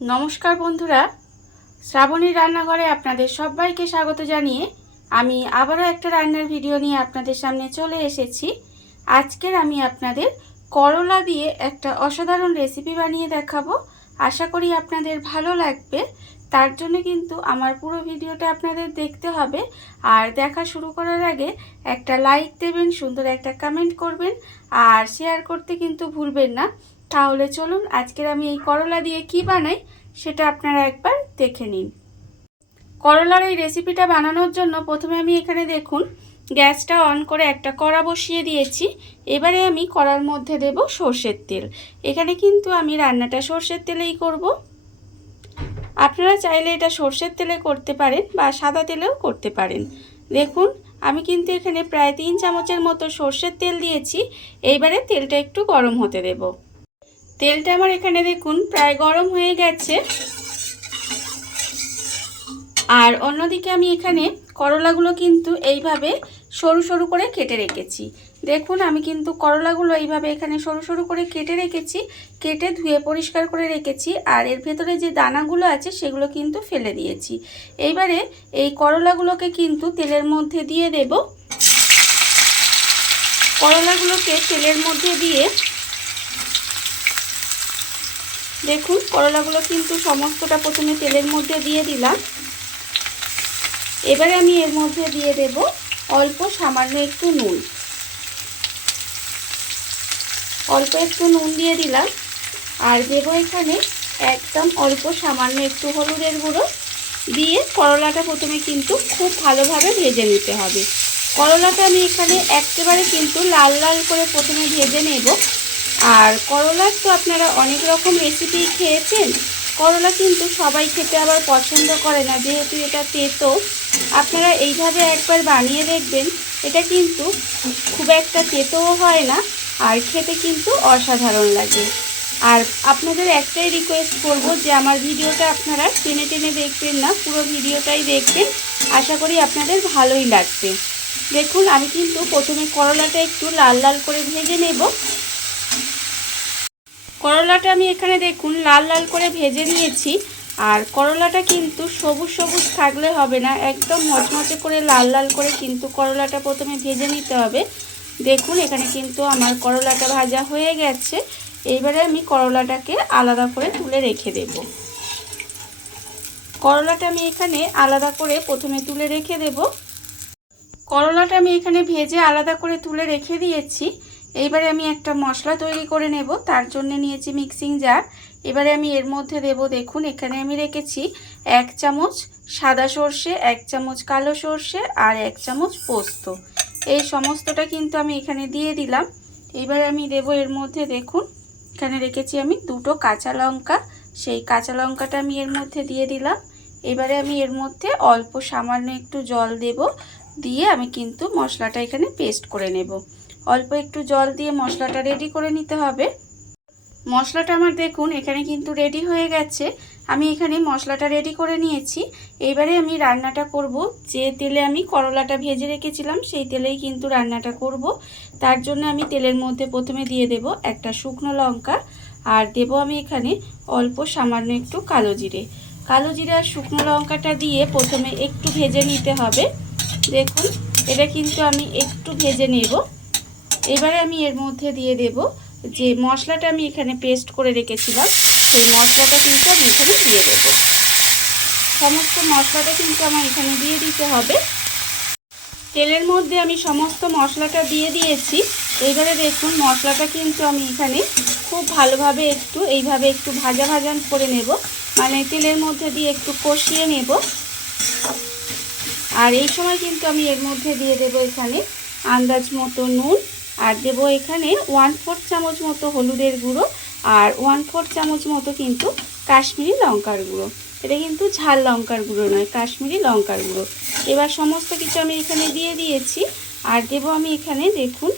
নমস্কার বন্ধুরা, শ্রাবণী রান্নাঘরে আপনাদের সবাইকে স্বাগত জানিয়ে আমি আবারও একটা রান্নার ভিডিও নিয়ে আপনাদের সামনে চলে এসেছি। আজকের আমি আপনাদের করলা দিয়ে একটা অসাধারণ রেসিপি বানিয়ে দেখাবো। আশা করি আপনাদের ভালো লাগবে। তার জন্য কিন্তু আমার পুরো ভিডিওটা আপনাদের দেখতে হবে। আর দেখা শুরু করার আগে একটা লাইক দেবেন, সুন্দর একটা কমেন্ট করবেন আর শেয়ার করতে কিন্তু ভুলবেন না। তাহলে চলুন আজকের আমি এই করলা দিয়ে কি বানাই সেটা আপনারা একবার দেখে নিন। করলার এই রেসিপিটা বানানোর জন্য প্রথমে আমি এখানে দেখুন গ্যাসটা অন করে একটা কড়া বসিয়ে দিয়েছি। এবারে আমি কড়ার মধ্যে দেব সর্ষের তেল। এখানে কিন্তু আমি রান্নাটা সর্ষের তেলেই করব। আপনারা চাইলে এটা সর্ষের তেলে করতে পারেন বা সাদা তেলেও করতে পারেন। দেখুন আমি কিন্তু এখানে প্রায় 3 চামচের মতো সর্ষের তেল দিয়েছি। এইবারে তেলটা একটু গরম হতে দেব। তেলটা আমার এখানে দেখুন প্রায় গরম হয়ে গেছে। আর অন্যদিকে আমি এখানে করলাগুলো কিন্তু এইভাবে সরু সরু করে কেটে রেখেছি। দেখুন আমি কিন্তু করলাগুলো এইভাবে এখানে সরু সরু করে কেটে রেখেছি, কেটে ধুয়ে পরিষ্কার করে রেখেছি। আর এর ভেতরে যে দানাগুলো আছে সেগুলো কিন্তু ফেলে দিয়েছি। এইবারে এই করলাগুলোকে কিন্তু তেলের মধ্যে দিয়ে দেব। করলাগুলোকে তেলের মধ্যে দিয়ে দেখুন করলাগুলো কিন্তু সমস্তটা প্রথমে তেলের মধ্যে দিয়ে দিলাম। এবারে আমি এর মধ্যে দিয়ে দেব অল্প সামান্য একটু নুন। অল্প একটু নুন দিয়ে দিলাম। আর দেব এখানে একদম অল্প সামান্য একটু হলুদের গুঁড়ো দিয়ে করলাটা প্রথমে কিন্তু খুব ভালোভাবে ভেজে নিতে হবে। করলাটা আমি এখানে একেবারে কিন্তু লাল লাল করে প্রথমে ভেজে নেব। আর করলার তো আপনারা অনেক রকম রেসিপি খেয়েছেন। করলা কিন্তু সবাই খেতে আবার পছন্দ করে না, যেহেতু এটা তেতো। আপনারা এইভাবে একবার বানিয়ে দেখবেন, এটা কিন্তু খুব একটা তেতোও হয় না আর খেতে কিন্তু অসাধারণ লাগে। আর আপনাদের একটাই রিকোয়েস্ট করব যে আমার ভিডিওটা আপনারা টেনে টেনে দেখবেন না, পুরো ভিডিওটাই দেখবেন। আশা করি আপনাদের ভালোই লাগবে। দেখুন আমি কিন্তু প্রথমে করলাটা একটু লাল লাল করে ভেজে নেব। করলাটা আমি এখানে দেখুন লাল লাল করে ভেজে নিয়েছি। আর করলাটা কিন্তু সবুজ সবুজ থাকলে হবে না, একদম মচমচে করে লাল লাল করে কিন্তু করলাটা প্রথমে ভেজে নিতে হবে। দেখুন এখানে কিন্তু আমার করলাটা ভাজা হয়ে গেছে। এইবারে আমি করলাটাকে আলাদা করে তুলে রেখে দেব। করলাটা আমি এখানে আলাদা করে প্রথমে তুলে রেখে দেব। করলাটা আমি এখানে ভেজে আলাদা করে তুলে রেখে দিয়েছি। এইবারে আমি একটা মশলা তৈরি করে নেব। তার জন্য নিয়েছি মিক্সিং জার। এবারে আমি এর মধ্যে দেব, দেখুন এখানে আমি রেখেছি 1 চামচ সাদা সর্ষে, 1 চামচ কালো সর্ষে আর 1 চামচ পোস্ত। এই সমস্তটা কিন্তু আমি এখানে দিয়ে দিলাম। এবারে আমি দেব এর মধ্যে, দেখুন এখানে রেখেছি আমি 2টো কাঁচা লঙ্কা। সেই কাঁচা লঙ্কাটা আমি এর মধ্যে দিয়ে দিলাম। এবারে আমি এর মধ্যে অল্প সামান্য একটু জল দেব, দিয়ে আমি কিন্তু মশলাটা এখানে পেস্ট করে নেব। অল্প একটু জল দিয়ে মশলাটা রেডি করে নিতে হবে। মশলাটা আমার দেখুন এখানে কিন্তু রেডি হয়ে গেছে। আমি এখানে মশলাটা রেডি করে নিয়েছি। এইবারে আমি রান্নাটা করব। যে তেলে আমি করলাটা ভেজে রেখেছিলাম সেই তেলেই কিন্তু রান্নাটা করব। তার জন্য আমি তেলের মধ্যে প্রথমে দিয়ে দেব একটা শুকনো লঙ্কা। আর দেব আমি এখানে অল্প সামান্য একটু কালো জিরে। কালো জিরে আর শুকনো লঙ্কাটা দিয়ে প্রথমে একটু ভেজে নিতে হবে। দেখুন এটা কিন্তু আমি একটু ভেজে নেব। এবারে আমি এর মধ্যে দিয়ে দেব যে মশলাটা আমি এখানে পেস্ট করে রেখেছিলাম, সেই মশলাটা কিন্তু আমি এখানে দিয়ে দেব। সমস্ত মশলাটা কিন্তু আমার এখানে দিয়ে দিতে হবে। তেলের মধ্যে আমি সমস্ত মশলাটা দিয়ে দিয়েছি। এইবারে দেখুন মশলাটা কিন্তু আমি এখানে খুব ভালোভাবে এইভাবে একটু ভাজা ভাজা করে নেব, মানে তেলের মধ্যে দিয়ে একটু কষিয়ে নেব। আর এই সময় কিন্তু আমি এর মধ্যে দিয়ে দেব এখানে আন্দাজ মতো নুন। আর দেব এখানে 1/4 চামচ মতো হলুদের গুঁড়ো আর 1/4 চামচ মতো কিন্তু কাশ্মীরি লঙ্কার গুঁড়ো। এটা কিন্তু ঝাল লঙ্কার গুঁড়ো নয়, কাশ্মীরি লঙ্কার গুঁড়ো। এবার সমস্ত কিছু আমি এখানে দিয়ে দিয়েছি। আর দেব আমি এখানে দেখুন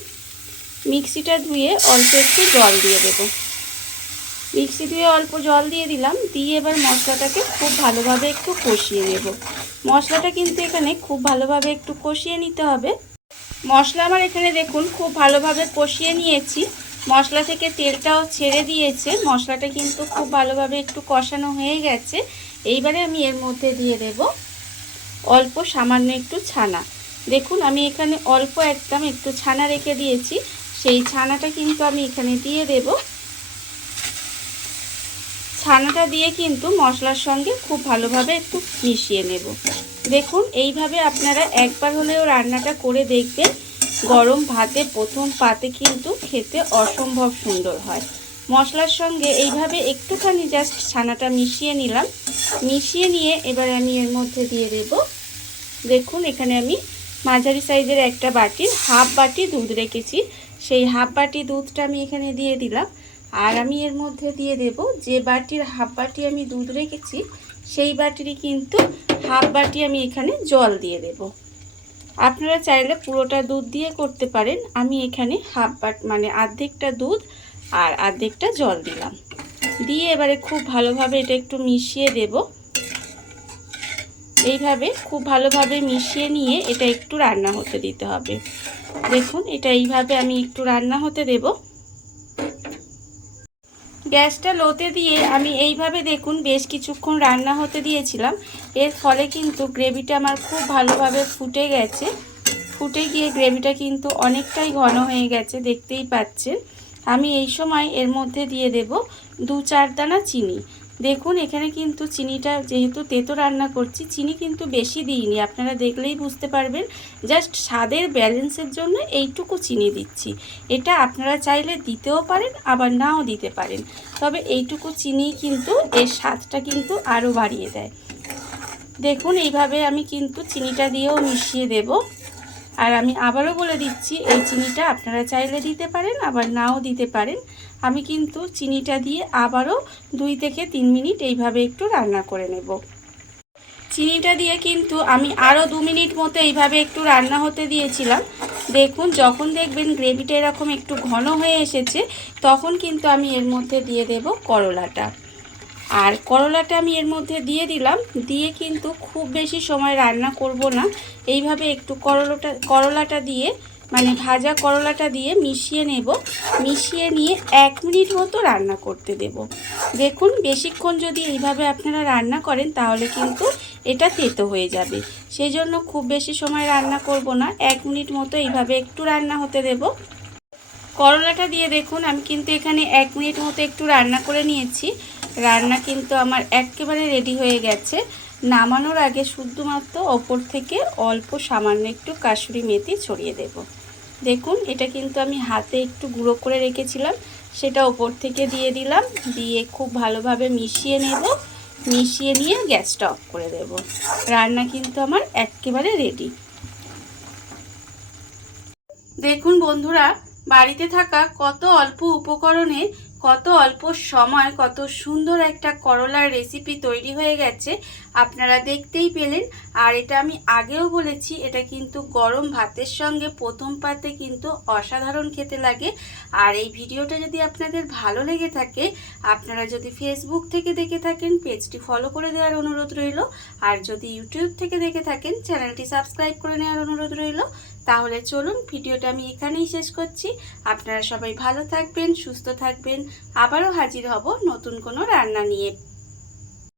মিক্সিটা ধুয়ে অল্প একটু জল দিয়ে দেব। মিক্সি ধুয়ে অল্প জল দিয়ে দিলাম, দিয়ে এবার মশলাটাকে খুব ভালোভাবে একটু কষিয়ে নেব। মশলাটা কিন্তু এখানে খুব ভালোভাবে একটু কষিয়ে নিতে হবে। মশলা আমার এখানে দেখুন খুব ভালোভাবে কষিয়ে নিয়েছি। মশলা থেকে তেলটাও ছেড়ে দিয়েছে, মশলাটা কিন্তু খুব ভালোভাবে একটু কষানো হয়ে গেছে। এইবারে আমি এর মধ্যে দিয়ে দেব অল্প সামান্য একটু ছানা। দেখুন আমি এখানে অল্প একটু ছানা রেখে দিয়েছি, সেই ছানাটা কিন্তু আমি এখানে দিয়ে দেব। ছানাটা দিয়ে কিন্তু মশলার সঙ্গে খুব ভালোভাবে একটু মিশিয়ে নেব। দেখুন এইভাবে আপনারা একবার হলেও রান্নাটা করে দেখবেন। গরম ভাতে প্রথম পাতে কিন্তু খেতে অসম্ভব সুন্দর হয়। মশলার সঙ্গে এইভাবে একটুখানি জাস্ট ছানাটা মিশিয়ে নিলাম। মিশিয়ে নিয়ে এবারে আমি এর মধ্যে দিয়ে দেব, দেখুন এখানে আমি মাঝারি সাইজের একটা বাটির হাফ বাটি দুধ রেখেছি, সেই হাফ বাটি দুধটা আমি এখানে দিয়ে দিলাম। আর আমি এর মধ্যে দিয়ে দেব, যে বাটির হাফ বাটি আমি দুধ রেখেছি সেই বাটিরই কিন্তু হাফ বাটি আমি এখানে জল দিয়ে দেব। আপনারা চাইলে পুরোটা দুধ দিয়ে করতে পারেন, আমি এখানে হাফ বাটি মানে অর্ধেকটা দুধ আর অর্ধেকটা জল দিলাম। দিয়ে এবারে খুব ভালোভাবে এটা একটু মিশিয়ে দেব। এইভাবে খুব ভালোভাবে মিশিয়ে নিয়ে এটা একটু রান্না হতে দিতে হবে। দেখুন এটা এইভাবে আমি একটু রান্না হতে দেব। গ্যাসটা লোতে দিয়ে আমি এইভাবে দেখুন বেশ কিছুক্ষণ রান্না হতে দিয়েছিলাম। এর ফলে কিন্তু গ্রেভিটা আমার খুব ভালোভাবে ফুটে গেছে। ফুটে গিয়ে গ্রেভিটা কিন্তু অনেকটাই ঘন হয়ে গেছে, দেখতেই পাচ্ছেন। আমি এই সময় এর মধ্যে দিয়ে দেব 2-4 দানা চিনি। দেখুন এখানে কিন্তু চিনিটা, যেহেতু তেতো রান্না করছি, চিনি কিন্তু বেশি দিইনি, আপনারা দেখলেই বুঝতে পারবেন। জাস্ট স্বাদের ব্যালেন্সের জন্য এইটুকু চিনি দিচ্ছি। এটা আপনারা চাইলে দিতেও পারেন আবার নাও দিতে পারেন, তবে এইটুকু চিনি কিন্তু এর স্বাদটা কিন্তু আরও বাড়িয়ে দেয়। দেখুন এইভাবে আমি কিন্তু চিনিটা দিয়েও মিশিয়ে দেব। আর আমি আবারও বলে দিচ্ছি, এই চিনিটা আপনারা চাইলে দিতে পারেন আবার নাও দিতে পারেন। আমি কিন্তু চিনিটা দিয়ে আবারও 2 থেকে 3 মিনিট এইভাবে একটু রান্না করে নেব। চিনিটা দিয়ে কিন্তু আমি আরও 2 মিনিট মতো এইভাবে একটু রান্না হতে দিয়েছিলাম। দেখুন যখন দেখবেন গ্রেভিটা এরকম একটু ঘন হয়ে এসেছে, তখন কিন্তু আমি এর মধ্যে দিয়ে দেব করলাটা। আর করলাটা আমি এর মধ্যে দিয়ে দিলাম। দিয়ে কিন্তু খুব বেশি সময় রান্না করব না, এইভাবে একটু করলাটা দিয়ে মানে ভাজা করলাটা দিয়ে মিশিয়ে নেব। মিশিয়ে নিয়ে 1 মিনিট মতো রান্না করতে দেব। দেখুন বেশিক্ষণ যদি এইভাবে আপনারা রান্না করেন তাহলে কিন্তু এটা তেতো হয়ে যাবে, সেই জন্য খুব বেশি সময় রান্না করব না, 1 মিনিট মতো এইভাবে একটু রান্না হতে দেব। করলাটা দিয়ে দেখুন আমি কিন্তু এখানে 1 মিনিট মতো একটু রান্না করে নিয়েছি। রান্না কিন্তু আমার একেবারে রেডি হয়ে গেছে। নামানোর আগে শুধুমাত্র ওপর থেকে অল্প সামান্য একটু কাসুরি মেথি ছড়িয়ে দেব। দেখুন এটা কিন্তু আমি হাতে একটু গুঁড়ো করে রেখেছিলাম, সেটা ওপর থেকে দিয়ে দিলাম। দিয়ে খুব ভালোভাবে মিশিয়ে নেব। মিশিয়ে নিয়ে গ্যাসটা অফ করে দেব। রান্না কিন্তু আমার একেবারে রেডি। দেখুন বন্ধুরা, বাড়িতে থাকা কত অল্প উপকরণে কত অল্প সময় কত সুন্দর একটা করলার রেসিপি তৈরি হয়ে গেছে, আপনারা দেখতেই পেলেন। আর এটা আমি আগেও বলেছি, এটা কিন্তু গরম ভাতের সঙ্গে প্রথম পাতে কিন্তু অসাধারণ খেতে লাগে। আর এই ভিডিওটা যদি আপনাদের ভালো লেগে থাকে, আপনারা যদি ফেসবুক থেকে দেখে থাকেন পেজটি ফলো করে দেওয়ার অনুরোধ রইল। আর যদি ইউটিউব থেকে দেখে থাকেন চ্যানেলটি সাবস্ক্রাইব করে নেওয়ার অনুরোধ রইল। তাহলে চলুন ভিডিওটা আমি এখানেই শেষ করছি। আপনারা সবাই ভালো থাকবেন, সুস্থ থাকবেন। আবারও হাজির হব নতুন কোনো রান্না নিয়ে।